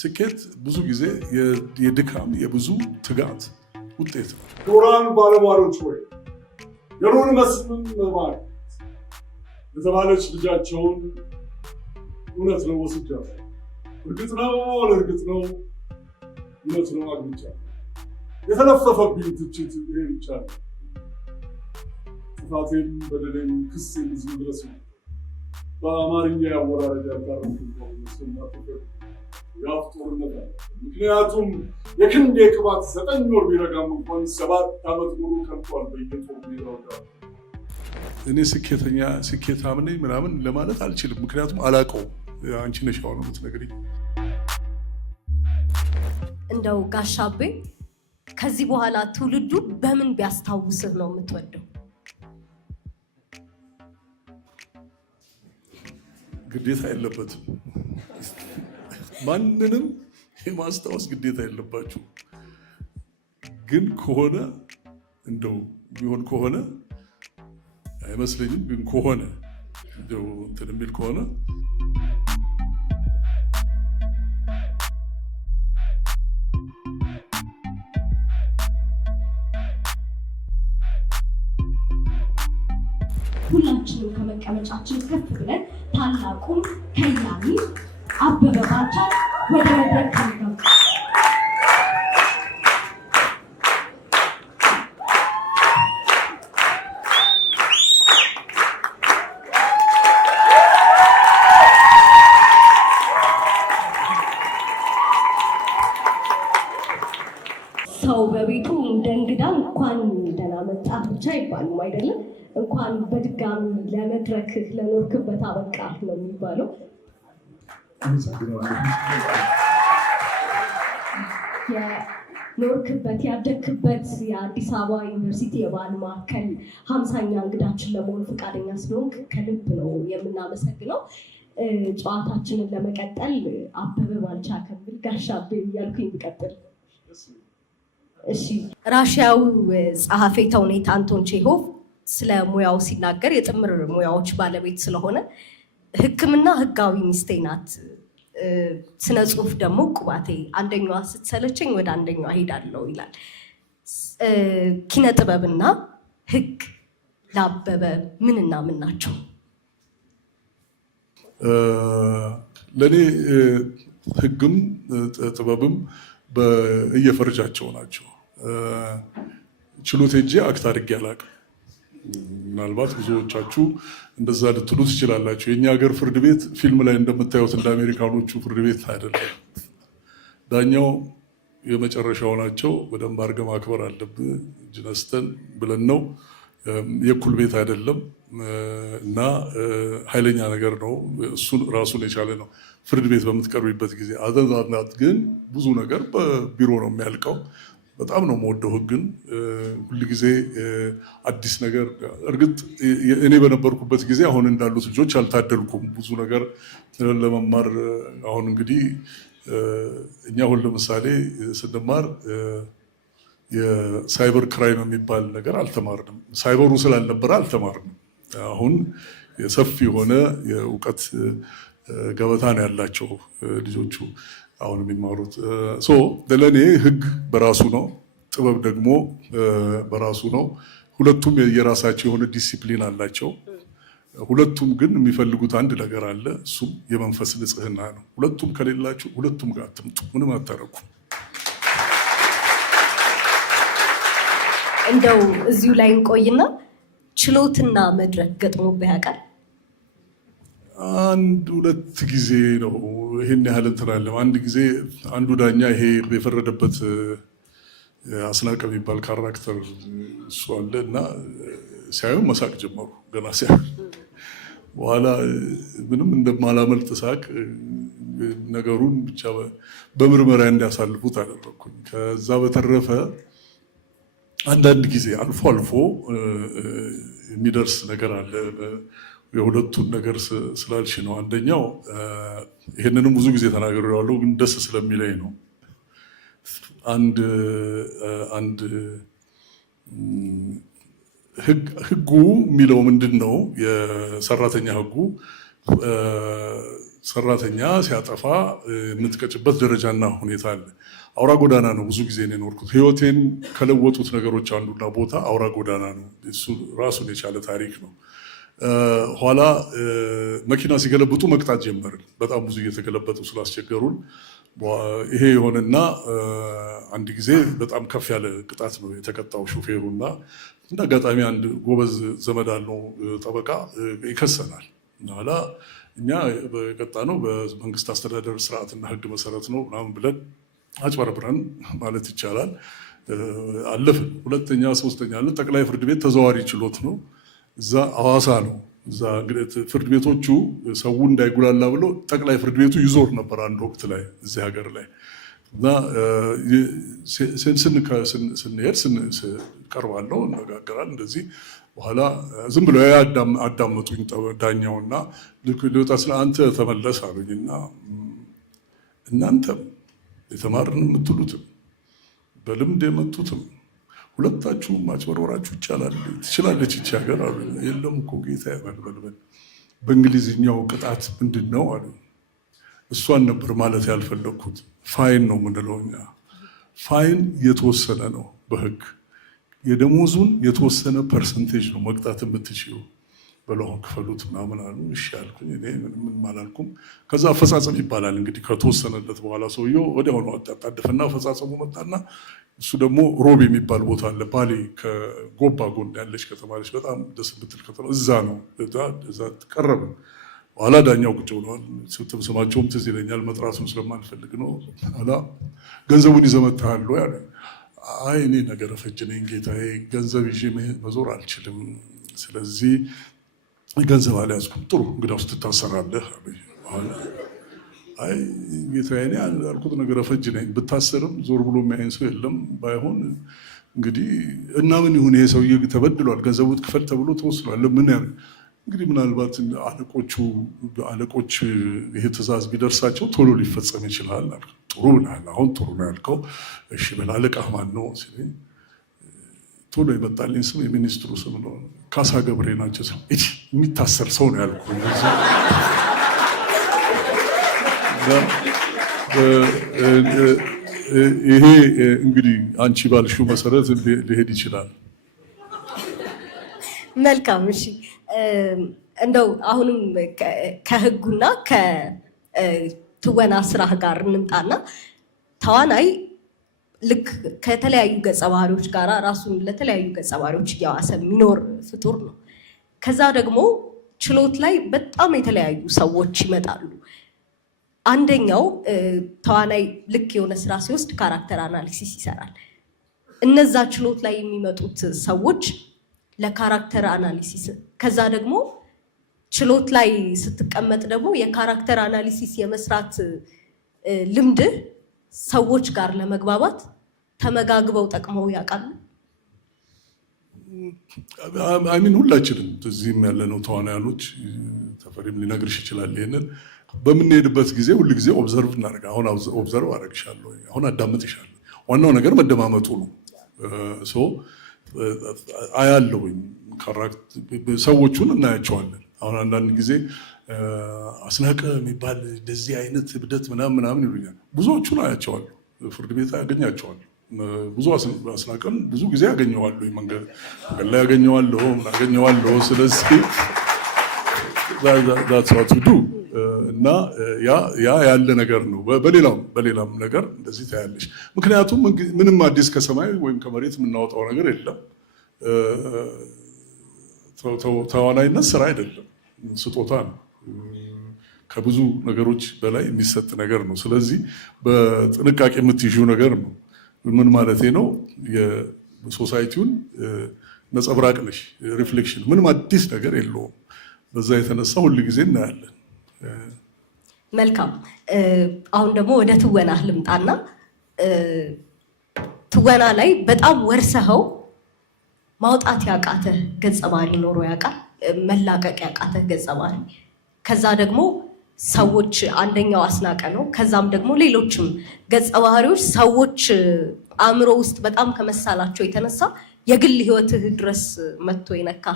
ስኬት ብዙ ጊዜ የድካም የብዙ ትጋት ውጤት ነው። ክቡራን ባለሟሎች ሆይ የሩን መስፍን ማለት የተባለች ልጃቸውን እውነት ነው ወስጃለሁ። እርግጥ ነው አግኝቻለሁ። የተለፈፈብኝ ትችት ይሄ ብቻ ነው። ጥፋቴም በደሌም ክሴም እዚህ ድረስ ነው። በአማርኛ ያወራረድ ያልታረኩት የአፍ ጦርነት አለ። ምክንያቱም የክንዴ ቅባት 9 ወር ቢረጋም እንኳን 7 ዓመት ሙሉ ከብቷል በየጦር ሜዳው ጋር። እኔ ስኬታም ነኝ ምናምን ለማለት አልችልም፣ ምክንያቱም አላውቀውም። አንቺ ነሽ አሁን የምትነግሪኝ። እንደው ጋሻቤ ከዚህ በኋላ ትውልዱ በምን ቢያስታውስህ ነው የምትወደው? ግዴታ የለበትም። ማንንም የማስታወስ ግዴታ የለባችሁ። ግን ከሆነ እንደው ቢሆን ከሆነ አይመስለኝም። ግን ከሆነ እንደው እንትን የሚል ከሆነ ሁላችንም ከመቀመጫችን ከፍ ብለን ታላቁን ከያኒ አበበ ባልቻን ወደ መድረክ እንጋብዛለን። ሰው በቤቱ እንደ እንግዳ እንኳን ደህና መጣህ ብቻ አይባልም አይደለም። እንኳን በድጋሚ ለመድረክህ ለኖርክበት አበቃህ ነው የሚባለው። የኖርክበት ያደግክበት የአዲስ አበባ ዩኒቨርሲቲ የባህል ማዕከል 50ኛ እንግዳችን ለመሆን ፈቃደኛ ስለሆንክ ከልብ ነው የምናመሰግነው። ጨዋታችንን ለመቀጠል አበበ ባልቻ ከሚል ጋሻቤ እያልኩኝ ብቀጥል። እሺ፣ ራሽያው ጸሐፌ ተውኔት አንቶን ቼሆቭ ስለ ሙያው ሲናገር የጥምር ሙያዎች ባለቤት ስለሆነ ሕክምና ህጋዊ ሚስቴ ናት፣ ስነ ጽሁፍ ደግሞ ቁባቴ፣ አንደኛዋ ስትሰለቸኝ ወደ አንደኛዋ ሄዳለሁ ይላል። ኪነ ጥበብና ህግ ለአበበ ምንና ምን ናቸው? ለእኔ ህግም ጥበብም እየፈርጃቸው ናቸው። ችሎት ሄጄ አክት አድርጌ አላውቅም። ምናልባት ብዙዎቻችሁ እንደዛ ልትሉ ትችላላችሁ። የእኛ ሀገር ፍርድ ቤት ፊልም ላይ እንደምታዩት እንደ አሜሪካኖቹ ፍርድ ቤት አይደለም። ዳኛው የመጨረሻው ናቸው። በደንብ አድርገህ ማክበር አለብህ። እጅ ነስተን ብለን ነው። የእኩል ቤት አይደለም እና ኃይለኛ ነገር ነው። እሱን ራሱን የቻለ ነው። ፍርድ ቤት በምትቀርቢበት ጊዜ አዘዛናት ግን ብዙ ነገር በቢሮ ነው የሚያልቀው። በጣም ነው የምወደው ህግን። ሁልጊዜ አዲስ ነገር። እርግጥ እኔ በነበርኩበት ጊዜ አሁን እንዳሉት ልጆች አልታደልኩም ብዙ ነገር ለመማር። አሁን እንግዲህ እኛ አሁን ለምሳሌ ስንማር የሳይበር ክራይም የሚባል ነገር አልተማርንም። ሳይበሩ ስላልነበረ አልተማርንም። አሁን ሰፊ የሆነ የእውቀት ገበታ ነው ያላቸው ልጆቹ አሁን የሚማሩት። ለእኔ ህግ በራሱ ነው፣ ጥበብ ደግሞ በራሱ ነው። ሁለቱም የራሳቸው የሆነ ዲሲፕሊን አላቸው። ሁለቱም ግን የሚፈልጉት አንድ ነገር አለ፣ እሱም የመንፈስ ንጽህና ነው። ሁለቱም ከሌላችሁ ሁለቱም ጋር አትምጡ፣ ምንም አታረጉ። እንደው እዚሁ ላይ እንቆይና ችሎትና መድረክ ገጥሞብህ ያውቃል? አንድ ሁለት ጊዜ ነው። ይሄን ያህል እንትን አለም። አንድ ጊዜ አንዱ ዳኛ ይሄ የፈረደበት አስናቀ የሚባል ካራክተር እሱ አለ እና ሲያዩ መሳቅ ጀመሩ። ገና ሲያዩ በኋላ ምንም እንደማላመልጥ ሳቅ ነገሩን ብቻ በምርመራ እንዲያሳልፉት አደረኩኝ። ከዛ በተረፈ አንዳንድ ጊዜ አልፎ አልፎ የሚደርስ ነገር አለ። የሁለቱን ነገር ስላልሽ ነው። አንደኛው ይሄንንም ብዙ ጊዜ ተናግሬዋለሁ፣ ግን ደስ ስለሚለኝ ነው። አንድ ህጉ የሚለው ምንድን ነው? የሰራተኛ ህጉ ሰራተኛ ሲያጠፋ የምትቀጭበት ደረጃና ሁኔታ አለ። አውራ ጎዳና ነው ብዙ ጊዜ ነው የኖርኩት። ህይወቴን ከለወጡት ነገሮች አንዱና ቦታ አውራ ጎዳና ነው። እሱ ራሱን የቻለ ታሪክ ነው። ኋላ መኪና ሲገለብጡ መቅጣት ጀመርን። በጣም ብዙ እየተገለበጡ ስላስቸገሩን ይሄ የሆነና አንድ ጊዜ በጣም ከፍ ያለ ቅጣት ነው የተቀጣው ሹፌሩና እንደ አጋጣሚ አንድ ጎበዝ ዘመድ አለው ጠበቃ ይከሰናል። ኋላ እኛ በቀጣ ነው በመንግስት አስተዳደር ስርዓትና ህግ መሰረት ነው ምናምን ብለን አጭበርብረን ማለት ይቻላል አለፍን። ሁለተኛ ሶስተኛ ጠቅላይ ፍርድ ቤት ተዘዋዋሪ ችሎት ነው። እዛ ሐዋሳ ነው። እዛ እንግዲህ ፍርድ ቤቶቹ ሰው እንዳይጉላላ ብሎ ጠቅላይ ፍርድ ቤቱ ይዞር ነበር አንድ ወቅት ላይ እዚህ ሀገር ላይ እና ስንሄድ ቀርባለሁ እነጋገራል እንደዚህ በኋላ ዝም ብሎ አዳመጡኝ ዳኛውና ሊወጣ ስለ አንተ ተመለስ አሉኝና እናንተም የተማርን የምትሉትም በልምድ የመጡትም ሁለታችሁም ማጭበርበራችሁ ትችላለች ይቺ ሀገር አሉ። የለም እኮ ጌታ ያበልበልበል በእንግሊዝኛው ቅጣት ምንድን ነው አሉ። እሷን ነበር ማለት ያልፈለግኩት። ፋይን ነው የምንለው እኛ። ፋይን የተወሰነ ነው በህግ የደሞዙን የተወሰነ ፐርሰንቴጅ ነው መቅጣት የምትችሉ በለው ክፈሉት ምናምን አሉ። እሺ አልኩኝ። እኔ ምንም አላልኩም። ከዛ አፈጻጸም ይባላል እንግዲህ ከተወሰነለት በኋላ ሰውየው ወዲያውኑ አጣደፈና አፈጻጸሙ መጣና እሱ ደግሞ ሮብ የሚባል ቦታ አለ ባሌ ከጎባ ጎን ያለች ከተማለች በጣም ደስ የምትል ከተማ እዛ ነው። እዛ ቀረበ። ኋላ ዳኛው ቁጭ ብለዋል። ስማቸውም ትዝ ይለኛል መጥራቱም ስለማልፈልግ ነው። ኋላ ገንዘቡን ይዘህ መጥተሃል ወይ አለ። አይ እኔ ነገረ ፈጅ ነኝ ጌታዬ፣ ገንዘብ ይዤ መዞር አልችልም። ስለዚህ ገንዘብ አልያዝኩም። ጥሩ እንግዲያውስ ትታሰራለህ። አይ ጌታዬ እኔ ያልኩት ነገረ ፈጅ ነኝ፣ ብታሰርም ዞር ብሎ የሚያይን ሰው የለም። ባይሆን እንግዲህ እና ምን ይሁን ይሄ ሰውዬ ተበድሏል፣ ገንዘቡ ክፈል ተብሎ ተወስኗል። ምን ያህል እንግዲህ ምናልባት አለቆች ይሄ ትዕዛዝ ቢደርሳቸው ቶሎ ሊፈጸም ይችላል። ጥሩ ነው አሁን ጥሩ ነው ያልከው። እሺ በል አለቃህ ማን ነው ሲለኝ ቶሎ የመጣልኝ ስም የሚኒስትሩ ስም ነው። ካሳ ገብሬ ናቸው። የሚታሰር ሰው ነው ያልኩ። ይሄ እንግዲህ አንቺ ባልሽው መሰረት ሊሄድ ይችላል። መልካም እሺ። እንደው አሁንም ከህጉና ከትወና ስራ ጋር እንምጣና ተዋናይ ልክ ከተለያዩ ገጸ ባህሪዎች ጋር ራሱን ለተለያዩ ገጸ ባህሪዎች እያዋሰ የሚኖር ፍጡር ነው። ከዛ ደግሞ ችሎት ላይ በጣም የተለያዩ ሰዎች ይመጣሉ። አንደኛው ተዋናይ ልክ የሆነ ስራ ሲወስድ ካራክተር አናሊሲስ ይሰራል። እነዛ ችሎት ላይ የሚመጡት ሰዎች ለካራክተር አናሊሲስ ከዛ ደግሞ ችሎት ላይ ስትቀመጥ ደግሞ የካራክተር አናሊሲስ የመስራት ልምድ ሰዎች ጋር ለመግባባት ተመጋግበው ጠቅመው ያውቃሉ? አሚን ሁላችንም እዚህም ያለነው ተዋናዮች ተፈሪም ሊነግርሽ ይችላል። ይሄንን በምንሄድበት ጊዜ ሁሉ ጊዜ ኦብዘርቭ እናደርግ። አሁን ኦብዘርቭ አደርግሻለሁ፣ አሁን አዳምጥሻለሁ። ዋናው ነገር መደማመጡ ነው። አያለሁኝ ሰዎቹን እናያቸዋለን። አሁን አንዳንድ ጊዜ አስናቀ የሚባል እንደዚህ አይነት እብደት ምናምን ይሉኛል። ብዙዎቹን አያቸዋለሁ፣ ፍርድ ቤት ያገኛቸዋለሁ። ብዙ አስናቀን ብዙ ጊዜ ያገኘዋለሁ፣ መንገድ ላይ ያገኘዋለሁ። ስለዚህ that's what we do እና ያ ያለ ነገር ነው። በሌላም ነገር እንደዚህ ታያለሽ። ምክንያቱም ምንም አዲስ ከሰማይ ወይም ከመሬት የምናወጣው ነገር የለም። ተዋናይነት ስራ አይደለም፣ ስጦታ ነው። ከብዙ ነገሮች በላይ የሚሰጥ ነገር ነው። ስለዚህ በጥንቃቄ የምትይዥው ነገር ነው። ምን ማለቴ ነው? የሶሳይቲውን ነጸብራቅ ነሽ፣ ሪፍሌክሽን። ምንም አዲስ ነገር የለውም። በዛ የተነሳ ሁል ጊዜ እናያለን። መልካም። አሁን ደግሞ ወደ ትወና ልምጣና ትወና ላይ በጣም ወርሰኸው ማውጣት ያቃተህ ገጸ ባህሪ ኖሮ ያውቃል? መላቀቅ ያቃተህ ገጸ ባህሪ? ከዛ ደግሞ ሰዎች አንደኛው አስናቀ ነው። ከዛም ደግሞ ሌሎችም ገጸ ባህሪዎች ሰዎች አእምሮ ውስጥ በጣም ከመሳላቸው የተነሳ የግል ህይወትህ ድረስ መጥቶ የነካ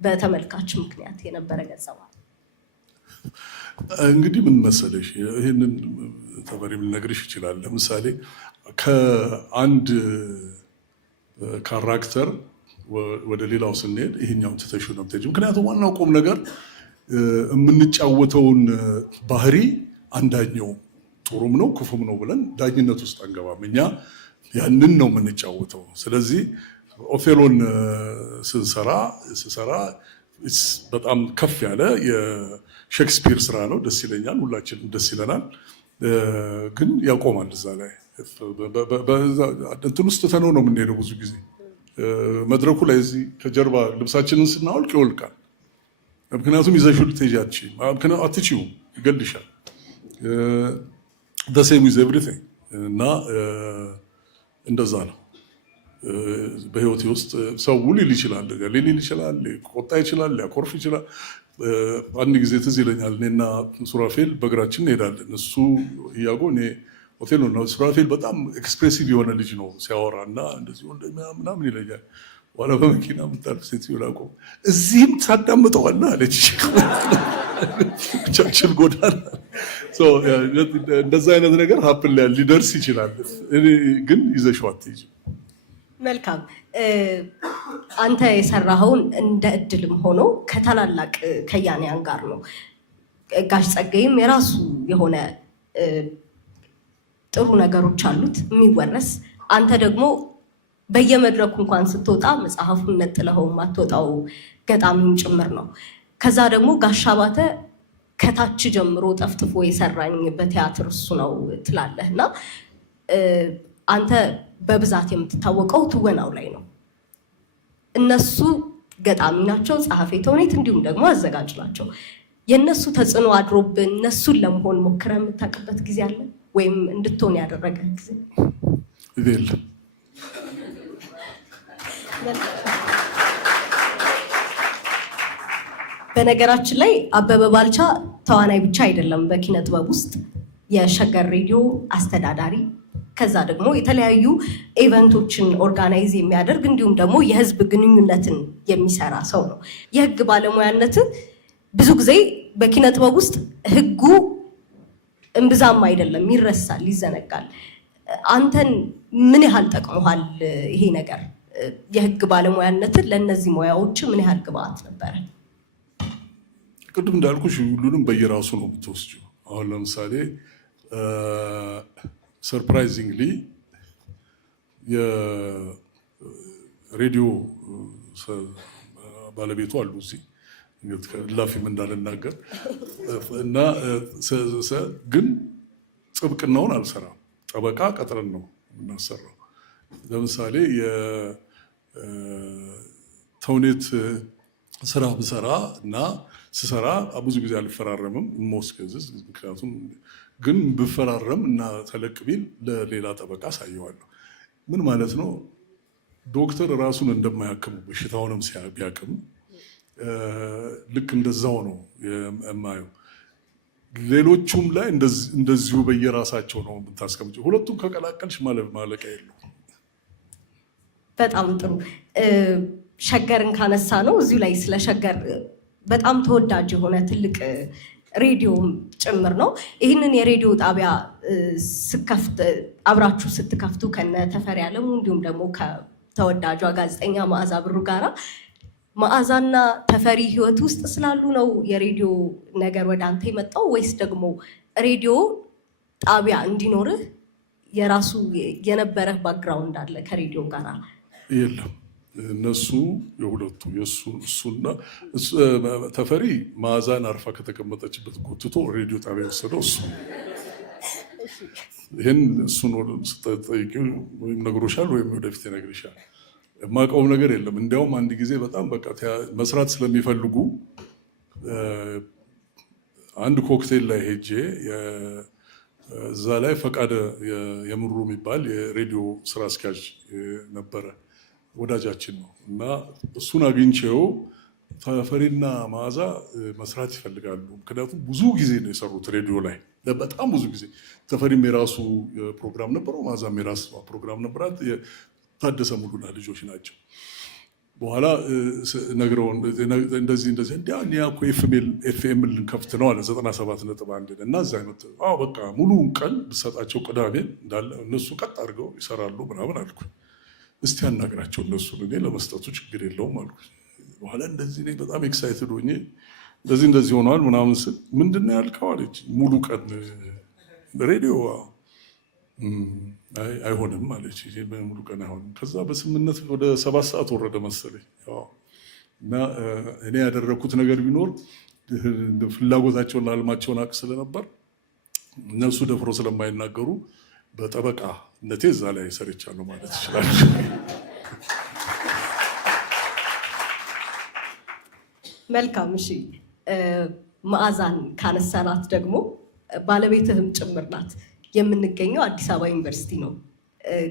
በተመልካች ምክንያት የነበረ ገጸ ባህሪ? እንግዲህ ምን መሰለሽ ይሄንን ተበሪም ልነግርሽ ይችላል። ለምሳሌ ከአንድ ካራክተር ወደ ሌላው ስንሄድ ይሄኛውን ትተሽው ነው የምትሄጂው። ምክንያቱም ዋናው ቁም ነገር የምንጫወተውን ባህሪ አንዳኛው ጥሩም ነው ክፉም ነው ብለን ዳኝነት ውስጥ አንገባም። እኛ ያንን ነው የምንጫወተው። ስለዚህ ኦቴሎን ስሰራ በጣም ከፍ ያለ የሼክስፒር ስራ ነው። ደስ ይለኛል፣ ሁላችንም ደስ ይለናል። ግን ያቆማል እዛ ላይ እንትን ውስጥ ትተነው ነው የምንሄደው። ብዙ ጊዜ መድረኩ ላይ እዚህ ከጀርባ ልብሳችንን ስናወልቅ ይወልቃል። ምክንያቱም ይዘሽው ልትሄጂ አትችይውም፣ ይገልሻል። the same with everything እና እንደዛ ነው። በህይወቴ ውስጥ ሰው ሊል ይችላል፣ ሊል ይችላል፣ ሊቆጣ ይችላል፣ ሊያኮርፍ ይችላል። አንድ ጊዜ ትዝ ይለኛል እኔና ሱራፌል በእግራችን እንሄዳለን። እሱ እያጎ እኔ ሆቴል ነው። ሱራፌል በጣም ኤክስፕሬሲቭ የሆነ ልጅ ነው ሲያወራ እና እንደዚህ ምናምን ይለኛል። በኋላ በመኪና የምታልፍ ሴትዮ ላቆም እዚህም ታዳምጠዋለህ አለች። ብቻችን ጎዳና እንደዛ አይነት ነገር ሀፕን ሊደርስ ይችላል። ግን ይዘሽው አትሄጂም። መልካም። አንተ የሰራኸውን እንደ እድልም ሆኖ ከታላላቅ ከያንያን ጋር ነው። ጋሽ ጸጋዬም የራሱ የሆነ ጥሩ ነገሮች አሉት የሚወረስ። አንተ ደግሞ በየመድረኩ እንኳን ስትወጣ መጽሐፉን ነጥለኸው ማትወጣው ገጣሚም ጭምር ነው። ከዛ ደግሞ ጋሽ አባተ ከታች ጀምሮ ጠፍጥፎ የሰራኝ በቲያትር እሱ ነው ትላለህ እና አንተ በብዛት የምትታወቀው ትወናው ላይ ነው። እነሱ ገጣሚ ናቸው፣ ጸሐፌ ተውኔት እንዲሁም ደግሞ አዘጋጅ ናቸው። የእነሱ ተጽዕኖ አድሮብን እነሱን ለመሆን ሞክረህ የምታውቅበት ጊዜ አለ ወይም እንድትሆን ያደረገ ጊዜ? የለም። በነገራችን ላይ አበበ ባልቻ ተዋናይ ብቻ አይደለም። በኪነ ጥበብ ውስጥ የሸገር ሬዲዮ አስተዳዳሪ፣ ከዛ ደግሞ የተለያዩ ኢቨንቶችን ኦርጋናይዝ የሚያደርግ እንዲሁም ደግሞ የህዝብ ግንኙነትን የሚሰራ ሰው ነው። የህግ ባለሙያነት ብዙ ጊዜ በኪነ ጥበብ ውስጥ ህጉ እምብዛም አይደለም፣ ይረሳል፣ ይዘነጋል። አንተን ምን ያህል ጠቅሞሃል ይሄ ነገር? የህግ ባለሙያነትን ለእነዚህ ሙያዎች ምን ያህል ግብአት ነበረ? ቅድም እንዳልኩሽ ሁሉንም በየራሱ ነው የምትወስጂው። አሁን ለምሳሌ ሰርፕራይዚንግሊ የሬዲዮ ባለቤቱ አሉ እዚህ ላፊም እንዳልናገር እና ግን ጥብቅናውን አልሰራም። ጠበቃ ቀጥረን ነው የምናሰራው። ለምሳሌ የተውኔት ስራ ብሰራ እና ስሰራ ብዙ ጊዜ አልፈራረምም ሞስከዝዝ። ምክንያቱም ግን ብፈራረም እና ተለቅ ቢል ለሌላ ጠበቃ ሳየዋለሁ። ምን ማለት ነው? ዶክተር ራሱን እንደማያክሙ በሽታውንም ቢያክም ልክ እንደዛው ነው የማየው። ሌሎቹም ላይ እንደዚሁ በየራሳቸው ነው የምታስቀምጪው። ሁለቱም ከቀላቀልሽ ማለቂያ የለው። በጣም ጥሩ። ሸገርን ካነሳ ነው እዚሁ ላይ ስለ ሸገር በጣም ተወዳጅ የሆነ ትልቅ ሬዲዮ ጭምር ነው። ይህንን የሬዲዮ ጣቢያ አብራችሁ ስትከፍቱ ከነ ተፈሪ አለሙ እንዲሁም ደግሞ ከተወዳጇ ጋዜጠኛ መዓዛ ብሩ ጋራ መዓዛና ተፈሪ ህይወት ውስጥ ስላሉ ነው የሬዲዮ ነገር ወደ አንተ የመጣው ወይስ ደግሞ ሬዲዮ ጣቢያ እንዲኖርህ የራሱ የነበረህ ባክግራውንድ አለ ከሬዲዮ ጋር? የለም፣ እነሱ የሁለቱ እሱና ተፈሪ መዓዛን አርፋ ከተቀመጠችበት ጎትቶ ሬዲዮ ጣቢያ የወሰደው እሱ። ይህን እሱን ስጠይቂው ወይም ነግሮሻል ወይም ወደፊት ይነግርሻል። የማውቀውም ነገር የለም። እንዲያውም አንድ ጊዜ በጣም በቃ መስራት ስለሚፈልጉ አንድ ኮክቴል ላይ ሄጄ እዛ ላይ ፈቃደ የምሩ የሚባል የሬዲዮ ስራ አስኪያጅ ነበረ፣ ወዳጃችን ነው እና እሱን አግኝቼው ተፈሪና መዓዛ መስራት ይፈልጋሉ። ምክንያቱም ብዙ ጊዜ ነው የሰሩት ሬዲዮ ላይ በጣም ብዙ ጊዜ። ተፈሪም የራሱ ፕሮግራም ነበረው፣ መዓዛም የራሱ ፕሮግራም ነበራት። ታደሰ ሙሉና ልጆች ናቸው። በኋላ ነግረው እንደዚህ እንዲያ እኮ ኤፍኤም ልንከፍት ነው አለ 97.1 እና እዛ አይነት በቃ ሙሉውን ቀን ብሰጣቸው ቅዳሜ እንዳለ እነሱ ቀጥ አድርገው ይሰራሉ ምናምን አልኩ። እስቲ አናግራቸው እነሱ እኔ ለመስጠቱ ችግር የለውም አልኩ። በኋላ እንደዚህ እኔ በጣም ኤክሳይትድ ሆኜ እንደዚህ ሆነዋል ምናምን ስል ምንድን ነው ያልከው አለች። ሙሉ ቀን ሬዲዮ አይሆንም አለች። ሙሉ ቀን አይሆንም። ከዛ በስምነት ወደ 7 ሰዓት ወረደ መሰለኝ። እና እኔ ያደረኩት ነገር ቢኖር ፍላጎታቸውን አልማቸውን አቅ ስለነበር እነሱ ደፍሮ ስለማይናገሩ በጠበቃነቴ እዛ ላይ ሰርቻለሁ ማለት ይችላል። መልካም። እሺ መዓዛን ካነሳናት ደግሞ ባለቤትህም ጭምር ናት። የምንገኘው አዲስ አበባ ዩኒቨርሲቲ ነው።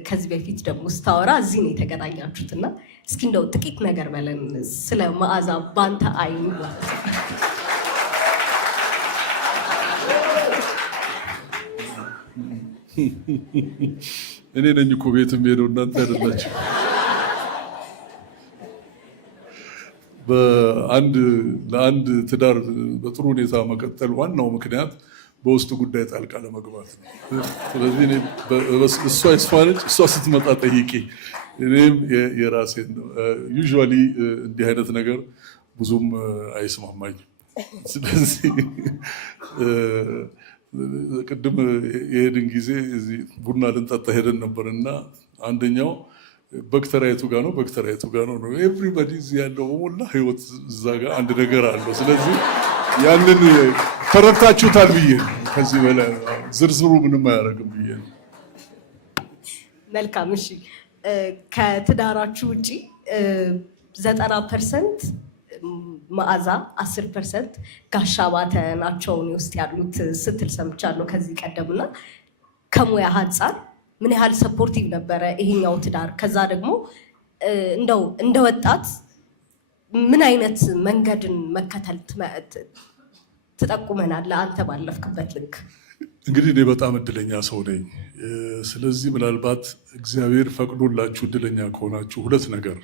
ከዚህ በፊት ደግሞ ስታወራ እዚህ ነው የተገናኛችሁት እና እስኪ እንደው ጥቂት ነገር በለን ስለ መዓዛ ባንተ አይን ማለት ነው። እኔ ነኝ እኮ ቤትም ሄደው እናንተ አይደላችሁ። ለአንድ ትዳር በጥሩ ሁኔታ መቀጠል ዋናው ምክንያት በውስጥ ጉዳይ ጣልቃ ለመግባት ነው። ስለዚህ እሷ የስፋነች እሷ ስትመጣ ጠይቂ፣ እኔም የራሴን ነው። ዩዥዋሊ እንዲህ አይነት ነገር ብዙም አይስማማኝም። ስለዚህ ቅድም የሄድን ጊዜ ቡና ልንጠጣ ሄደን ነበር እና አንደኛው በክተራይቱ ጋር ነው ኤቭሪባዲ እዚህ ያለው በሞላ ህይወት እዛ ጋር አንድ ነገር አለው። ስለዚህ ያንን ተረድታችሁታል ብዬ ከዚህ በላይ ዝርዝሩ ምንም አያደርግም ብዬ ነው። መልካም። እሺ ከትዳራችሁ ውጭ 90% መዓዛ 10% ጋሻ ባተ ናቸው ውስጥ ያሉት ስትል ሰምቻለሁ ከዚህ ቀደምና ከሙያ አንፃር ምን ያህል ሰፖርቲቭ ነበረ ይሄኛው ትዳር? ከዛ ደግሞ እንደው እንደ ወጣት ምን አይነት መንገድን መከተል ትጠቁመናለህ አንተ ባለፍክበት ልክ? እንግዲህ እኔ በጣም እድለኛ ሰው ነኝ። ስለዚህ ምናልባት እግዚአብሔር ፈቅዶላችሁ እድለኛ ከሆናችሁ 2 ነገር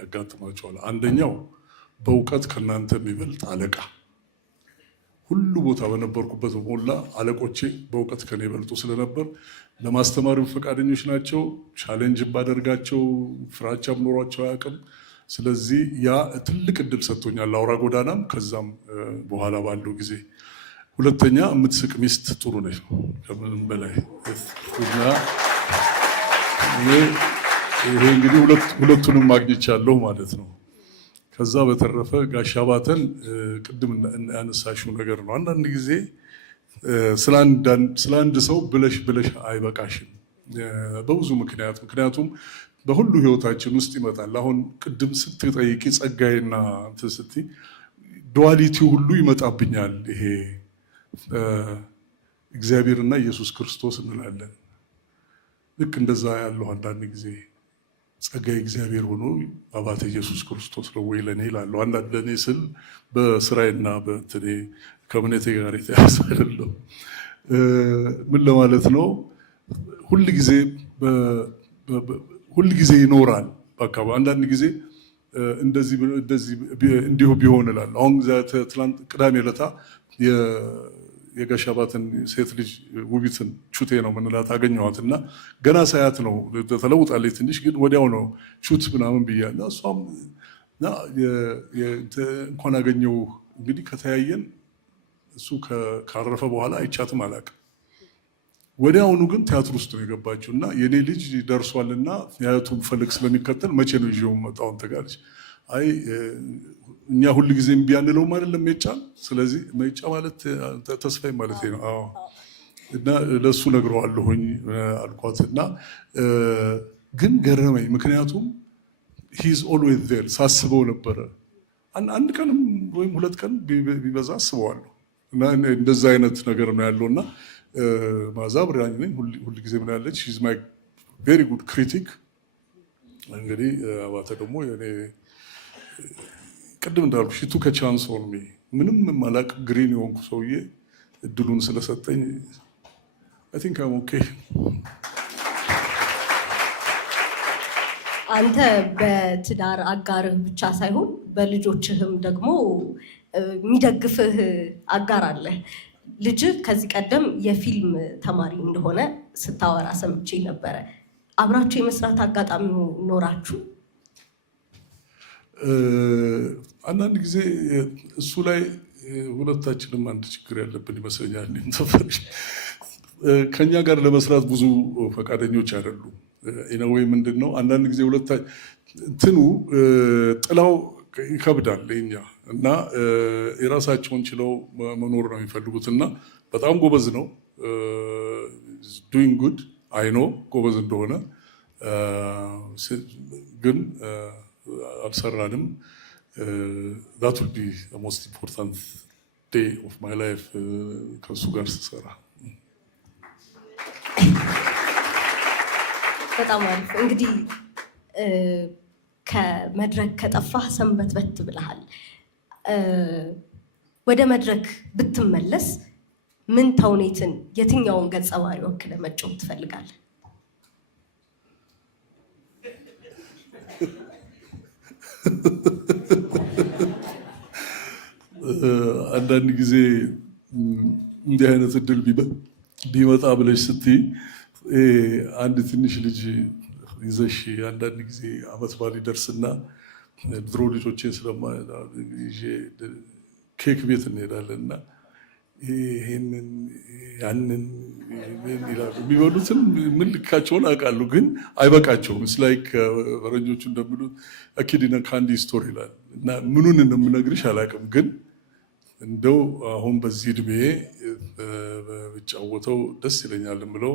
ያጋጥማችኋል። አንደኛው በእውቀት ከእናንተ የሚበልጥ አለቃ። ሁሉ ቦታ በነበርኩበት ሞላ አለቆቼ በእውቀት ከኔ ይበልጡ ስለነበር ለማስተማርም ፈቃደኞች ናቸው። ቻሌንጅ ባደርጋቸው ፍራቻም ኖሯቸው አያውቅም። ስለዚህ ያ ትልቅ እድል ሰጥቶኛል፣ አውራ ጎዳናም ከዛም በኋላ ባለው ጊዜ። ሁለተኛ የምትስቅ ሚስት ጥሩ ነች ከምንም በላይ። ይሄ እንግዲህ ሁለቱንም ማግኘቻለሁ ማለት ነው። ከዛ በተረፈ ጋሻ ባተን ቅድም ያነሳሽው ነገር ነው። አንዳንድ ጊዜ ስለ አንድ ሰው ብለሽ አይበቃሽም በብዙ ምክንያቱም በሁሉ ህይወታችን ውስጥ ይመጣል። አሁን ቅድም ስትጠይቂ ጸጋዬና እንትን ስትይ ዱዋሊቲው ሁሉ ይመጣብኛል። ይሄ እግዚአብሔርና ኢየሱስ ክርስቶስ እንላለን። ልክ እንደዛ ያለው አንዳንድ ጊዜ ጸጋዬ እግዚአብሔር ሆኖ አባተ ኢየሱስ ክርስቶስ ነው ወይ ለእኔ እላለሁ። አንዳንድ ለእኔ ስል በስራዬና በእንትኔ ከእምነቴ ጋር የተያዘ አይደለም። ምን ለማለት ነው? ሁል ጊዜ ይኖራል። በቃ አንዳንድ ጊዜ እንዲሁ ቢሆን እላለሁ። አሁን ትናንት ቅዳሜ ዕለት የጋሻ ባተን ሴት ልጅ ውቢትን ቹቴ ነው ምንላት አገኘኋት እና ገና ሳያት ነው ተለውጣለች ትንሽ፣ ግን ወዲያው ነው ቹት ምናምን ብያለሁ። እሷም እንኳን አገኘው እንግዲህ ከተያየን እሱ ካረፈ በኋላ አይቻትም አላውቅም። ወዲያውኑ ግን ቲያትር ውስጥ ነው የገባችው እና የኔ ልጅ ደርሷልና የአያቱን ፈልግ ስለሚከተል መቼ ነው ይዤው መጣሁ አንተ ጋር አለች። አይ እኛ ሁል ጊዜ እምቢ አንለውም አይደለም ሜጫ። ስለዚህ ሜጫ ማለት ተስፋዬ ማለት ነው። አዎ እና ለሱ ነግረዋለሁኝ አልኳት እና ግን ገረመኝ። ምክንያቱም ሂዝ ኦልዌዝ ዜር ሳስበው ነበረ። አንድ ቀንም ወይም 2 ቀን ቢበዛ አስበዋለሁ እና እንደዛ አይነት ነገር ነው ያለውና መዓዛ ብርሃኔ ነኝ ሁል ጊዜ ምን ያለች ሺዝ ማይ ቬሪ ጉድ ክሪቲክ። እንግዲህ አባተ ደግሞ የኔ ቅድም እንዳልኩ ሺቱ ከቻንስ ኦን ሚ ምንም ማላቅ ግሪን የሆንኩ ሰውዬ እድሉን ስለሰጠኝ አይ ቲንክ አም ኦኬ። አንተ በትዳር አጋርህ ብቻ ሳይሆን በልጆችህም ደግሞ የሚደግፍህ አጋር አለ። ልጅህ ከዚህ ቀደም የፊልም ተማሪ እንደሆነ ስታወራ ሰምቼ ነበረ። አብራችሁ የመስራት አጋጣሚ ኖራችሁ? አንዳንድ ጊዜ እሱ ላይ ሁለታችንም አንድ ችግር ያለብን ይመስለኛል። ከኛ ጋር ለመስራት ብዙ ፈቃደኞች አይደሉም። ወይ ምንድን ነው አንዳንድ ጊዜ እንትኑ ጥላው ይከብዳል ለኛ እና የራሳቸውን ችለው መኖር ነው የሚፈልጉት እና በጣም ጎበዝ ነው። ዱይንግ ጉድ አይኖ ጎበዝ እንደሆነ ግን አልሰራንም። that will be the most important day of my life ከሱ ጋር ስሰራ። በጣም አሪፍ። እንግዲህ ከመድረክ ከጠፋህ ሰንበትበት ብለሃል። ወደ መድረክ ብትመለስ ምን ተውኔትን የትኛውን ገጸ ባህሪ ወክለህ መጫወት ትፈልጋለህ? አንዳንድ ጊዜ እንዲህ አይነት እድል ቢመጣ ብለሽ ስትይ አንድ ትንሽ ልጅ ይዘሽ አንዳንድ ጊዜ አመት በዓል ይደርስና ድሮ ልጆቼን ኬክ ቤት እንሄዳለን እና ይሄንን ያንን ይላሉ። የሚበሉትን ምን ልካቸውን አውቃለሁ፣ ግን አይበቃቸውም። ላይክ ፈረንጆቹ እንደሚሉት አኪዲና ካንዲ ስቶር ይላል እና ምኑን እንደምነግርሽ አላውቅም፣ ግን እንደው አሁን በዚህ እድሜ ብጫወተው ደስ ይለኛል የምለው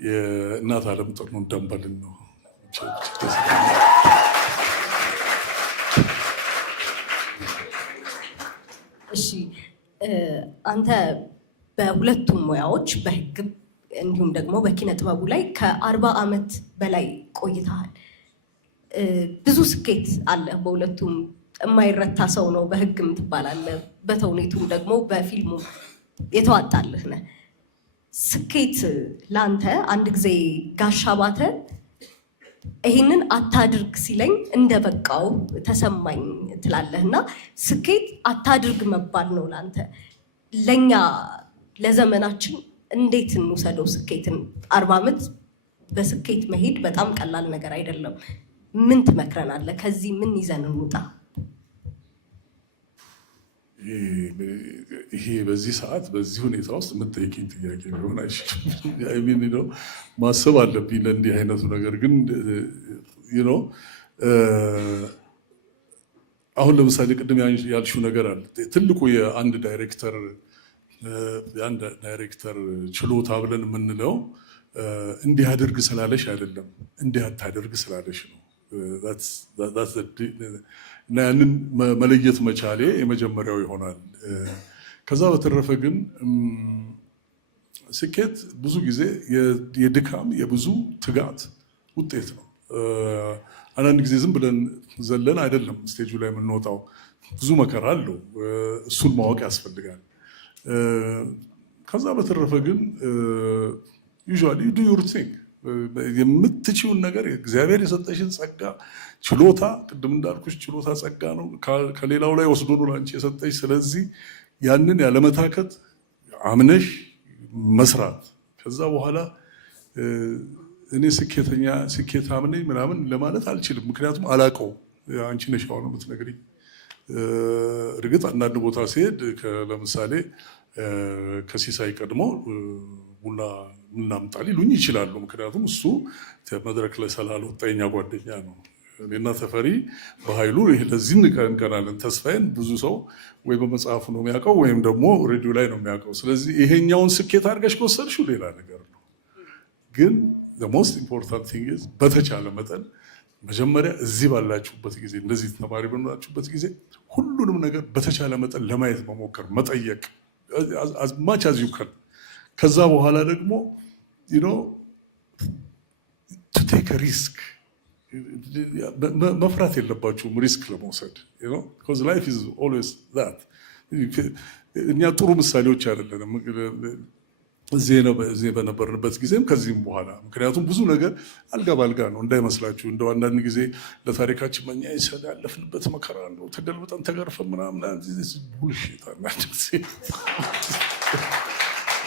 የእናት ዓለም ጥርኑን ደንበልን ነው። እሺ፣ አንተ በሁለቱም ሙያዎች በህግም እንዲሁም ደግሞ በኪነ ጥበቡ ላይ ከ40 ዓመት በላይ ቆይተሃል። ብዙ ስኬት አለ በሁለቱም። የማይረታ ሰው ነው በህግም ትባላለህ፣ በተውኔቱም ደግሞ በፊልሙ የተዋጣልህ ነህ። ስኬት ለአንተ አንድ ጊዜ ጋሻ ባተ ይህንን አታድርግ ሲለኝ እንደበቃው ተሰማኝ ትላለህ እና ስኬት አታድርግ መባል ነው ለአንተ። ለእኛ ለዘመናችን እንዴት እንውሰደው ስኬትን? 40 ዓመት በስኬት መሄድ በጣም ቀላል ነገር አይደለም። ምን ትመክረናለህ? ከዚህ ምን ይዘን እንውጣ? ይሄ በዚህ ሰዓት በዚህ ሁኔታ ውስጥ የምትጠይቂኝ ጥያቄ ሊሆን አይችልም። ማሰብ አለብኝ ለእንዲህ አይነቱ ነገር። ግን አሁን ለምሳሌ ቅድም ያልሽው ነገር አለ። ትልቁ የአንድ ዳይሬክተር ችሎታ ብለን የምንለው እንዲህ አድርግ ስላለሽ አይደለም፣ እንዲህ አታደርግ ስላለሽ ነው። እና ያንን መለየት መቻሌ የመጀመሪያው ይሆናል። ከዛ በተረፈ ግን ስኬት ብዙ ጊዜ የድካም የብዙ ትጋት ውጤት ነው። አንዳንድ ጊዜ ዝም ብለን ዘለን አይደለም ስቴጁ ላይ የምንወጣው፣ ብዙ መከራ አለው። እሱን ማወቅ ያስፈልጋል። ከዛ በተረፈ ግን ዩዥዋሊ ዱ ዩር ቲንግ፣ የምትችውን ነገር እግዚአብሔር የሰጠሽን ጸጋ ችሎታ፣ ቅድም እንዳልኩሽ ችሎታ ጸጋ ነው፣ ከሌላው ላይ ወስዶ ነው አንቺ የሰጠሽ። ስለዚህ ያንን ያለመታከት አምነሽ መስራት። ከዛ በኋላ እኔ ስኬታም ነኝ ምናምን ለማለት አልችልም፣ ምክንያቱም አላውቀውም። አንቺ ነሽ አሁን የምትነግሪኝ። እርግጥ አንዳንድ ቦታ ሲሄድ ለምሳሌ ከሲሳይ ቀድሞ ቡና ምናምጣ ሊሉኝ ይችላሉ። ምክንያቱም እሱ መድረክ ላይ ስላልወጣ የኛ ጓደኛ ነው። እኔና ተፈሪ በኃይሉ ለዚህ እንቀናለን። ተስፋዬን ብዙ ሰው ወይ በመጽሐፉ ነው የሚያውቀው ወይም ደግሞ ሬዲዮ ላይ ነው የሚያውቀው። ስለዚህ ይሄኛውን ስኬት አድርገሽ ከወሰድሽው ሌላ ነገር ነው። ግን ሞስት ኢምፖርታንት ቲንግ ኢዝ በተቻለ መጠን መጀመሪያ እዚህ ባላችሁበት ጊዜ፣ እንደዚህ ተማሪ በሆናችሁበት ጊዜ ሁሉንም ነገር በተቻለ መጠን ለማየት መሞከር፣ መጠየቅ as much as you can። ከዛ በኋላ ደግሞ to take a risk፣ መፍራት የለባችሁም ሪስክ ለመውሰድ because life is always that። እኛ ጥሩ ምሳሌዎች አይደለንም። እዚህ በነበርንበት ጊዜም ከዚህም በኋላ ምክንያቱም ብዙ ነገር አልጋ ባልጋ ነው እንዳይመስላችሁ። እንደው አንዳንድ ጊዜ ለታሪካችን መኛ ያለፍንበት መከራ ነው ተገልብጠን ተገርፈን ምናምን ቡልሽት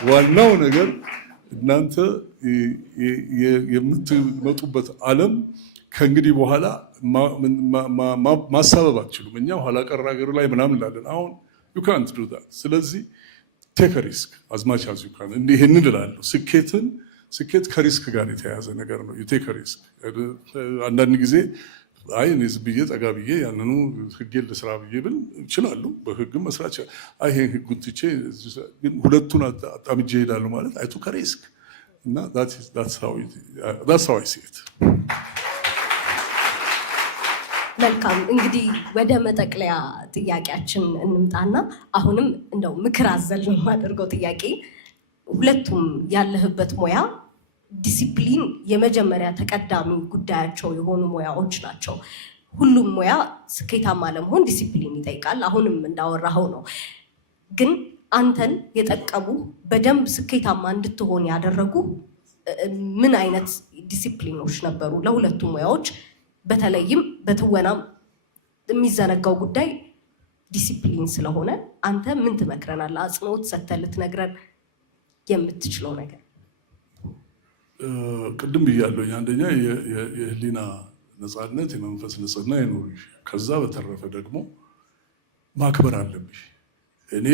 ዋናው ነገር እናንተ የምትመጡበት ዓለም ከእንግዲህ በኋላ ማሳበብ አትችሉም። እኛ ኋላ ቀር ሀገር ላይ ምናምን እንላለን። አሁን you can't do that። ስለዚህ ቴክ ሪስክ as much as you can። ይሄንን እላለሁ። ስኬት ከሪስክ ጋር የተያያዘ ነገር ነው። ቴክ ሪስክ አንዳንድ ጊዜ አይ እኔ ዝም ብዬ ጠጋ ብዬ ያንኑ ህጌን ልስራ ብዬ ብል እችላለሁ። በህግም መስራት አይ ይሄን ህጉን ትቼ ግን ሁለቱን አጣምጄ እሄዳለሁ ማለት አይ ቱክ ሪስክ እና that's how I see it። መልካም እንግዲህ ወደ መጠቅለያ ጥያቄያችን እንምጣና አሁንም እንደው ምክር አዘል ነው የማደርገው ጥያቄ። ሁለቱም ያለህበት ሙያ ዲሲፕሊን የመጀመሪያ ተቀዳሚ ጉዳያቸው የሆኑ ሙያዎች ናቸው። ሁሉም ሙያ ስኬታማ ለመሆን ዲሲፕሊን ይጠይቃል። አሁንም እንዳወራኸው ነው። ግን አንተን የጠቀሙ በደንብ ስኬታማ እንድትሆን ያደረጉ ምን አይነት ዲሲፕሊኖች ነበሩ ለሁለቱም ሙያዎች? በተለይም በትወናም የሚዘነጋው ጉዳይ ዲሲፕሊን ስለሆነ አንተ ምን ትመክረናለህ? አጽንኦት ሰጥተህ ልትነግረን የምትችለው ነገር። ቅድም ብያለሁ። አንደኛ የህሊና ነፃነት፣ የመንፈስ ንጽህና ይኖርሽ። ከዛ በተረፈ ደግሞ ማክበር አለብሽ። እኔ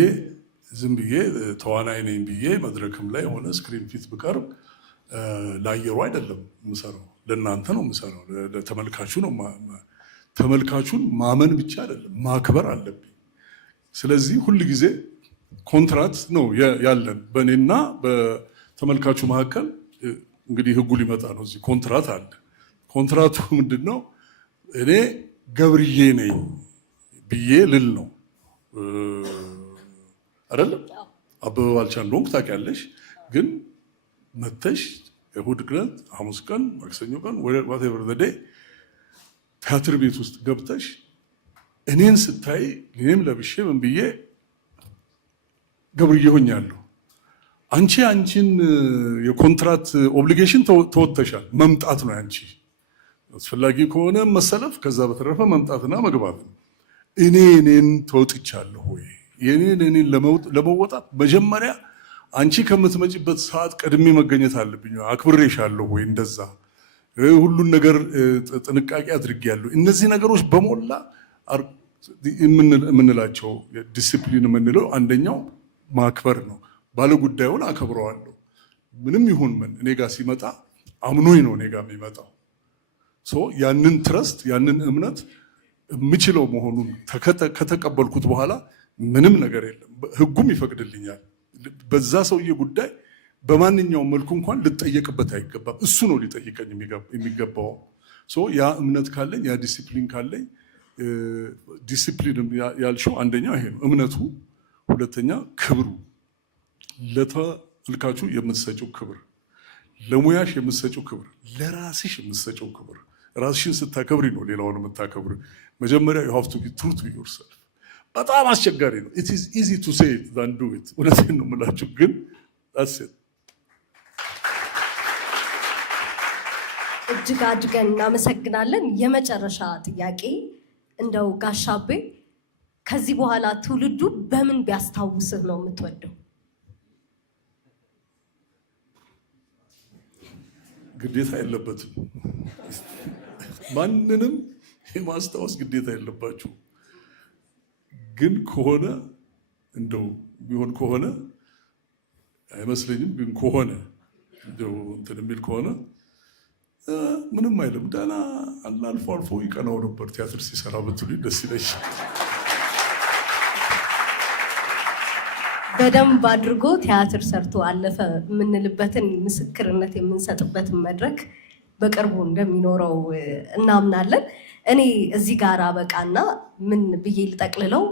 ዝም ብዬ ተዋናይ ነኝ ብዬ መድረክም ላይ ሆነ ስክሪን ፊት ብቀርብ ለአየሩ አይደለም የምሰራው፣ ለእናንተ ነው የምሰራው፣ ለተመልካቹ ነው። ተመልካቹን ማመን ብቻ አይደለም ማክበር አለብኝ። ስለዚህ ሁል ጊዜ ኮንትራት ነው ያለን በእኔና በተመልካቹ መካከል። እንግዲህ ህጉ ሊመጣ ነው። እዚህ ኮንትራት አለ። ኮንትራቱ ምንድን ነው? እኔ ገብርዬ ነኝ ብዬ ልል ነው አይደለም? አበበ ባልቻ እንደሆንኩ ታውቂያለሽ። ግን መተሽ እሑድ ቀን፣ ሐሙስ ቀን፣ ማክሰኞ ቀን whatever the day ቲያትር ቤት ውስጥ ገብተሽ እኔን ስታይ እኔም ለብሼ ምን ብዬ ገብርዬ ሆኛለሁ። አንቺ አንቺን የኮንትራት ኦብሊጌሽን ተወጥተሻል። መምጣት ነው አንቺ አስፈላጊ ከሆነ መሰለፍ፣ ከዛ በተረፈ መምጣትና መግባት ነው። እኔን ተወጥቻለሁ ወይ? እኔን ለመወጣት መጀመሪያ አንቺ ከምትመጪበት ሰዓት ቀድሜ መገኘት አለብኝ። አክብሬሻለሁ ወይ? እንደዛ ሁሉን ነገር ጥንቃቄ አድርጌያለሁ። እነዚህ ነገሮች በሞላ የምንላቸው ዲሲፕሊን የምንለው አንደኛው ማክበር ነው። ባለጉዳዩን አከብረዋለሁ። ምንም ይሁን ምን እኔ ጋር ሲመጣ አምኖኝ ነው እኔ ጋር የሚመጣው። ያንን ትረስት ያንን እምነት የምችለው መሆኑን ከተቀበልኩት በኋላ ምንም ነገር የለም። ህጉም ይፈቅድልኛል። በዛ ሰውዬ ጉዳይ በማንኛውም መልኩ እንኳን ልጠየቅበት አይገባም። እሱ ነው ሊጠይቀኝ የሚገባው። ያ እምነት ካለኝ፣ ያ ዲሲፕሊን ካለኝ፣ ዲሲፕሊን ያልሽው አንደኛው ይሄ ነው እምነቱ። ሁለተኛ ክብሩ፣ ለተመልካቹ የምትሰጪው ክብር፣ ለሙያሽ የምትሰጪው ክብር፣ ለራስሽ የምትሰጪው ክብር። ራስሽን ስታከብሪ ነው ሌላውን የምታከብሪ። መጀመሪያ you have to be true to yourself። በጣም አስቸጋሪ ነው። it is easy to say it than do it። እውነቴን ነው የምላችሁ፣ ግን that's it። እጅግ አድርገን እናመሰግናለን። የመጨረሻ ጥያቄ እንደው ጋሻቤ ከዚህ በኋላ ትውልዱ በምን ቢያስታውስህ ነው የምትወደው? ግዴታ የለበትም። ማንንም የማስታወስ ግዴታ የለባችሁ። ግን ከሆነ እንደው ቢሆን ከሆነ አይመስለኝም። ግን ከሆነ እንደው እንትን የሚል ከሆነ ምንም አይልም። ደህና አልፎ አልፎ ይቀናው ነበር ቲያትር ሲሰራ ብትሉኝ ደስ ይለኛል። በደንብ አድርጎ ቲያትር ሰርቶ አለፈ የምንልበትን ምስክርነት የምንሰጥበትን መድረክ በቅርቡ እንደሚኖረው እናምናለን። እኔ እዚህ ጋር በቃና ምን ብዬ ልጠቅልለው፣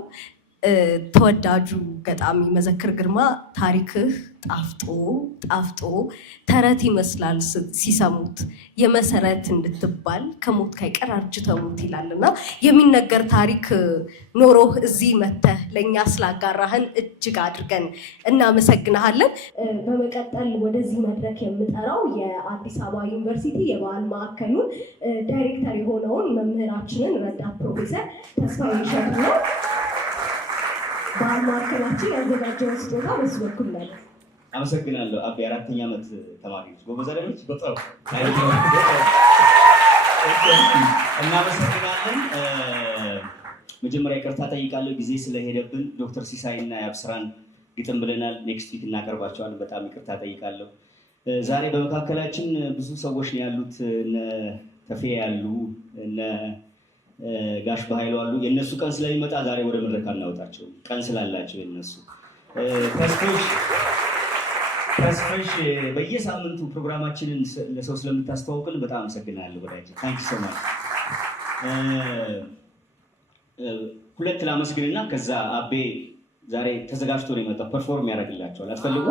ተወዳጁ ገጣሚ መዘክር ግርማ ታሪክህ ጣፍጦ ተረት ይመስላል ሲሰሙት የመሰረት እንድትባል ከሞት ካይቀር አርጅተህ ሙት ይላልና የሚነገር ታሪክ ኖሮህ እዚህ መተህ ለእኛ ስላጋራህን እጅግ አድርገን እናመሰግናለን። በመቀጠል ወደዚህ መድረክ የምጠራው የአዲስ አበባ ዩኒቨርሲቲ የባህል ማዕከሉን ዳይሬክተር የሆነውን መምህራችንን ረዳት ፕሮፌሰር ተስፋዬ እሸቱ ነው። ባህል ማዕከላችን ያዘጋጀውን ስጦታ በሱ በኩል ላይ አመሰግናለሁ። አቤ 4ኛ ዓመት ተማሪዎች ጎበዝ አይደለች? በጣም እናመሰግናለን። መጀመሪያ ይቅርታ ጠይቃለሁ ጊዜ ስለሄደብን። ዶክተር ሲሳይ እና የአብስራን ግጥም ብለናል። ኔክስት ዊክ እናቀርባቸዋለን። በጣም ይቅርታ ጠይቃለሁ። ዛሬ በመካከላችን ብዙ ሰዎች ነው ያሉት። እነ ተፌ ያሉ፣ እነ ጋሽ በኃይሉ አሉ። የእነሱ ቀን ስለሚመጣ ዛሬ ወደ መድረክ አናወጣቸው፣ ቀን ስላላቸው የነሱ ተስፋሽ በየሳምንቱ ፕሮግራማችንን ለሰው ስለምታስተዋውቅልን በጣም አመሰግናለሁ። ወዳጅ ታንክ ዩ ሶ ማች። ሁለት ላመስግንና ከዛ አቤ ዛሬ ተዘጋጅቶ ነው የመጣው። ፐርፎርም ያደርግላቸዋል። አትፈልጉ?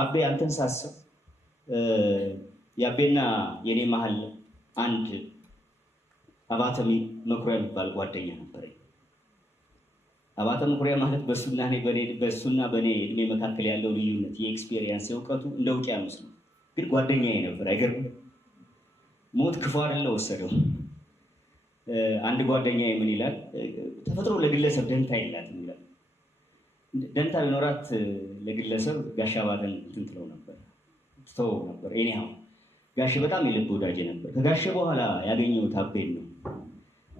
አቤ አንተን ሳስብ የአቤና የኔ መሀል አንድ አባተ መኩሪያ የሚባል ጓደኛ ነበረኝ። አባተ መኩሪያ ማለት በሱና በኔ እድሜ መካከል ያለው ልዩነት የኤክስፒሪየንስ የእውቀቱ እንደ ውቅያኖስ ነው። ግን ጓደኛዬ ነበር። አይገርም? ሞት ክፉ አይደለ ወሰደው። አንድ ጓደኛዬ ምን ይላል? ተፈጥሮ ለግለሰብ ደንታ የላትም ይላል። ደንታ ቢኖራት ለግለሰብ ጋሽ አባተን እንትን ትለው ነበር፣ ትተው ነበር። ኤኒሃው ጋሽ በጣም የልብ ወዳጄ ነበር። ከጋሽ በኋላ ያገኘሁት አቤን ነው።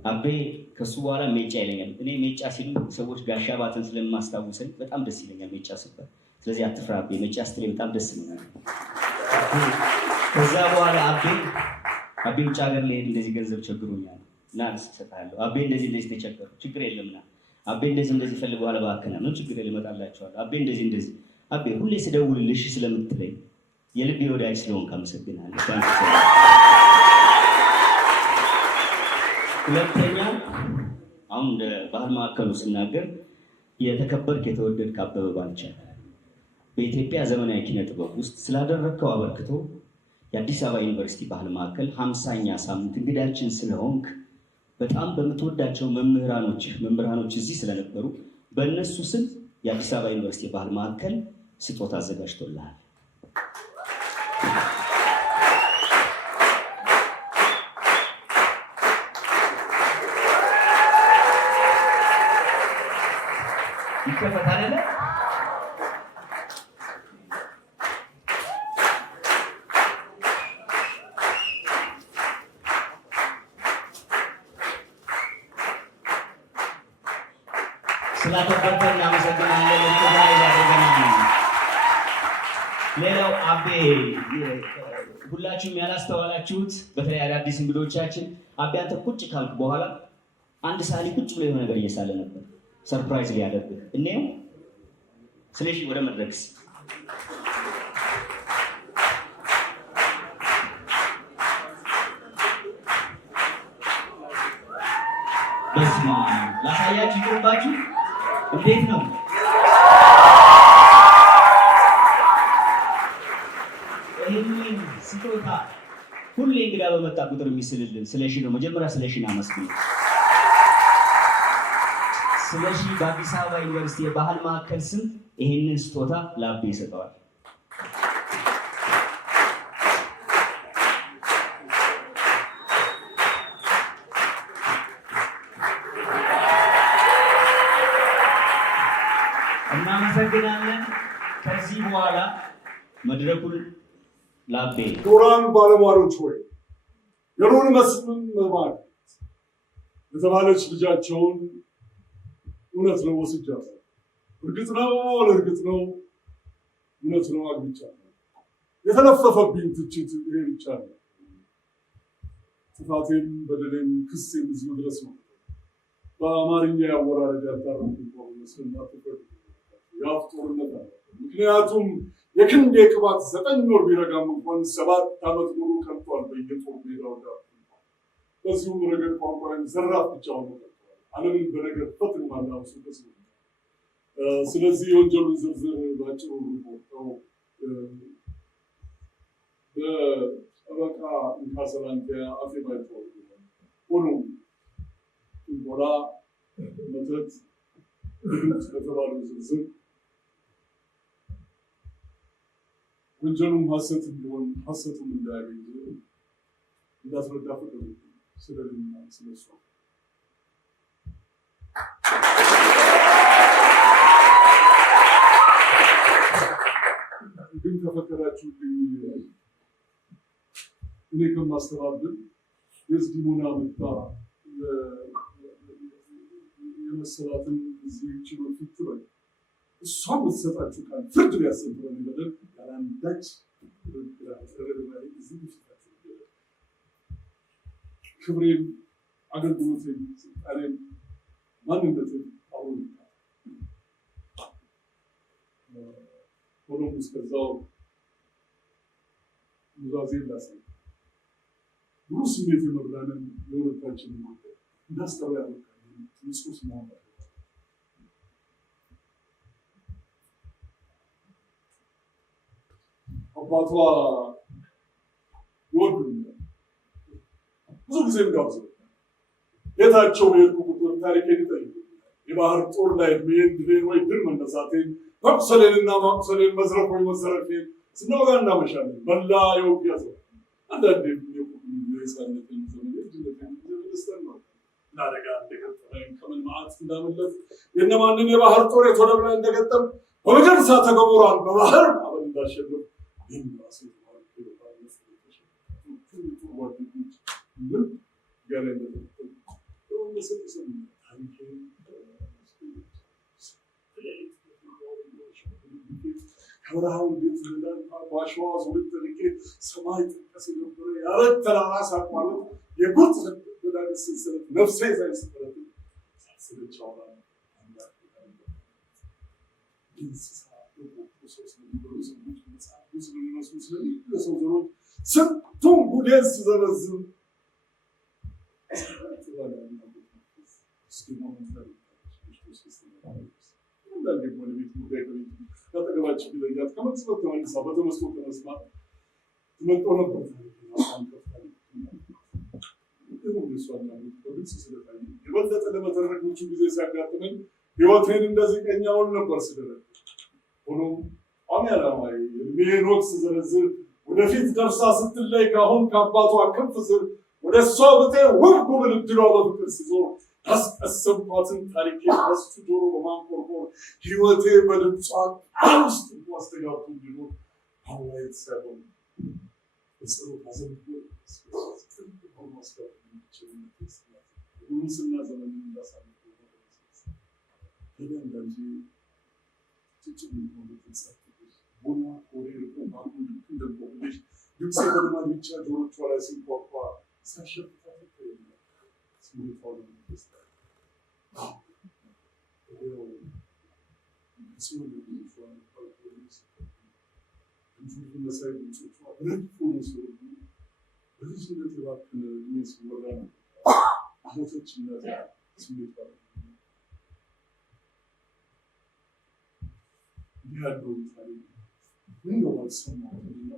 አቤ ከሱ በኋላ ሜጫ ይለኛል። እኔ ሜጫ ሲሉ ሰዎች ጋሽ አባተን ስለማስታውሰኝ በጣም ደስ ይለኛል ሜጫ ስባል። ስለዚህ አትፍራ አቤ፣ ሜጫ ስትለኝ በጣም ደስ ይለኛል። ከዛ በኋላ አቤ ውጭ ሀገር ልሄድ እንደዚህ ገንዘብ ቸግሮኛል እና እሰጥሃለሁ። አቤ እንደዚህ ተቸገሩ፣ ችግር የለምና አቤ እንደዚህ ፈልገው አለባከና ምን ችግር ይመጣላቸዋል። አቤ እንደዚህ አቤ ሁሌ ስደውልልሽ ስለምትለኝ የልብ ወዳጅ ስለሆንክ አመሰግናለሁ። ሁለተኛ አሁን እንደ ባህል ማዕከሉ ስናገር የተከበርክ የተወደድክ አበበ ባልቻ በኢትዮጵያ ዘመናዊ ኪነ ጥበብ ውስጥ ስላደረግከው አበርክቶ የአዲስ አበባ ዩኒቨርሲቲ ባህል ማዕከል 50ኛ ሳምንት እንግዳችን ስለሆንክ በጣም በምትወዳቸው መምህራኖች እዚህ ስለነበሩ በእነሱ ስም የአዲስ አበባ ዩኒቨርሲቲ ባህል ማዕከል ስጦታ አዘጋጅቶልሃል። ይከፈታል። ስላከበርከን እናመሰግናለን። ሌላው አቤ ሁላችሁም ያላስተዋላችሁት በተለይ አዳዲስ እንግዶቻችን አቤ አንተ ቁጭ ካልክ በኋላ አንድ ሳሊ ቁጭ ብሎ የሆነ ነገር እየሳለ ነበር። ሰርፕራይዝ ሊያደርግህ እኔው ስለዚህ ወደ መድረክስ በስማ ላሳያችሁ ይቅርባችሁ። እንዴት ነው ይህንን ስጦታ ሁሌ እንግዳ በመጣ ቁጥር የሚስልልን ስለሺ ነው። መጀመሪያ ስለሺን አመስግኑ። ስለሺ በአዲስ አበባ ዩኒቨርሲቲ የባህል ማዕከል ስም ይህንን ስጦታ ለአቤ ይሰጠዋል። እናመሰግናለን። ከዚህ በኋላ መድረኩን ለአቤ ክቡራን ባለሟሎች ሆይ የሩን መስፍን ማለት የተባለች ልጃቸውን እውነት ነው ወስጃለሁ። እርግጥ ነው እውነት ነው አግብቻለሁ። የተለፈፈብኝ ትችት ይሄ ብቻ ነው። ጥፋቴም በደሌም ክሴም እዚሁ ድረስ ነው። በአማርኛ ያወራረድ ያልታረምኩ መስፍን የአፍ ጦርነት አለ። ምክንያቱም የክንዴ ቅባት 9 ወር ቢረጋም እንኳን 7 ዓመት ሙሉ ቀርቷል በየጦር ሜዳው ዳር። በዚሁም ረገድ ቋንቋን ዘራፍ ብቻ ሆኖ ቀርቷል። ዓለምን በነገር ፈትን ማናውሱ ተስሎ ስለዚህ የወንጀሉን ዝርዝር ባጭሩ ሪፖርተው በጠበቃ እንካሰላንቲያ አፌ ባይተዋል ሆኖም ጥንቆላ፣ መተት፣ ድግምት በተባሉ ዝርዝር ወንጀሉም ሐሰት ቢሆን ሐሰቱም እንዳያገኝ እንዳስረዳ ፈቀዱ ስለልና ስለሷ ግን ተፈቀዳችሁልኝ እኔ ከማስተባብል የዝዲሞና መጣ የመሰላትን እዚህ ችሎት ፊት ትበል እሷ የምትሰጣችሁ ቃል ፍርድ ሊያሰብረን ይበደል ያላንዳች ክብሬን፣ አገልግሎቴን፣ ስልጣኔን፣ ማንነቴን አሁን ሆኖም እስከዛው ኑዛዜ ላሳይ ብሩ ስሜት የመብላንን የሁለታችንን ጉዳይ እንዳስጠራ ያበቃ ንጹህ መሆን አባቷ ይወዱኛል። ብዙ ጊዜ ጋብዘው ቤታቸው በሄድኩ ቁጥር ታሪኬን ይጠይቁኛል። የባህር ጦር ላይ እድሜን ድሬን ወይ ድል መነሳቴን መቁሰሌንና ማቁሰሌን መዝረፍ ወይ መዘረፌን ስናወጋ እናመሻለን። መላ የውጊያ ሰው አንዳንዴ የህፃነትን ዘመን ልጅነትን ደስተን ነው ለአደጋ እንደገጠመኝ ከምን መዓት እንዳመለጥ የእነማንን የባህር ጦር የቶለብ ላይ እንደገጠም በምድር እሳተ ገሞራን በባህር ማዕበል እንዳሸነፍ ከበረሃው እንዴት እንዳል በአሸዋ ዙሪት ተልቄ ሰማይ ጠቀስ የነበረ ያረት ተራራ ሳቋረጥ የጉርጥ ሰንሰለት ሰንሰለት ነፍሴ ሳይሰበረት ሳትሰለች አውራ እንስሳ ሰው ስለሚበሉ ሰዎች መጽሐፍ ስለሚመስሉ ስለሚለሰው ዘሮች ስንቱን ጉዴን ስዘረዝም አንዳንዴ ወደ ቤት ጉዳይ ከቤት ከአጠገባችን ቢለያት ከመቅጽበት ተመልሳ በተመስጦ ከመስማት ትመጦ ነበር። በግልጽ ስለታየ የበለጠ ለመተረክ ምቹ ጊዜ ሲያጋጥመኝ ህይወቴን እንደዚህ ቀኛውን ነበር ስደረግ። ሆኖም ቋሚ ዓላማዬ የእድሜን ወቅት ስዘረዝር ወደፊት ደርሳ ስትለይ ካሁን ከአባቷ ክንፍ ስር ወደ እሷ ብጤ ውብ ጉብል እድሏ በፍቅር ሲዞር ያስቀሰምኳትን ታሪኬ በሱ ጆሮ በማንቆርቆር ህይወቴ በድምጿ ቃል ውስጥ አስተጋብቶ እንዲኖር አዋየት ሳይሆን በጸሎት አዘንቦ ጉንስና ዘመን እንዳሳልፍ አንዳንዴ ጭጭም ሆነ ተጻፍኩት ቡና ወሬ ርቆ ባንኩ ልክ እንደቆልሽ ድምፄ በልማድ ብቻ ጆሮቿ ላይ ሲንኳኳ ሳሸፍታት ይታየኛል። ስሜቷን ለመግለጽ መሳይ ድምፆቿ ረድፎ መስሎኝ በልጅነት የባከነ እድሜ ሲወራ ነው ሞተችነት ስሜቷ ያለው ታሪክ ምን ነው አልሰማሁምና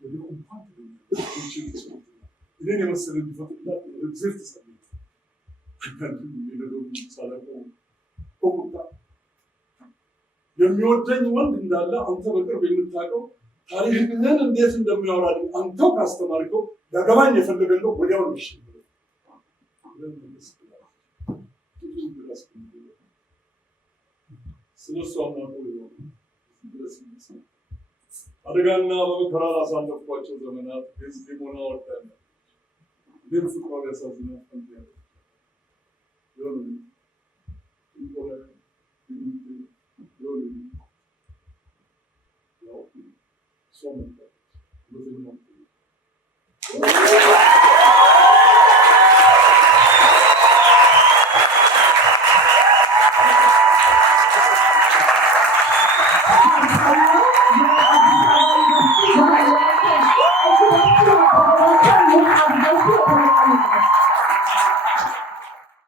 ወደ እንኳን እኔን የመሰለ እንዲፈጥላት እግዚአብሔር ተሰለኝ ከንቱ የሚለው ሳላውቀው ኦቁታ የሚወደኝ ወንድ እንዳለ አንተ በቅርብ የምታውቀው ታሪክህን እንዴት እንደሚያወራልኝ አንተው ካስተማርከው ያገባኝ የፈለገለው ወዲያው ነው ይሽል ስለሱ አምናቆ ይሆን አደጋና በመከራ ላሳለፍኳቸው ዘመናት የዝዲሞና ወርዳለ ግን ፍቅሯ ያሳዝናል። ፈንታ ይሆን ያው ሶመን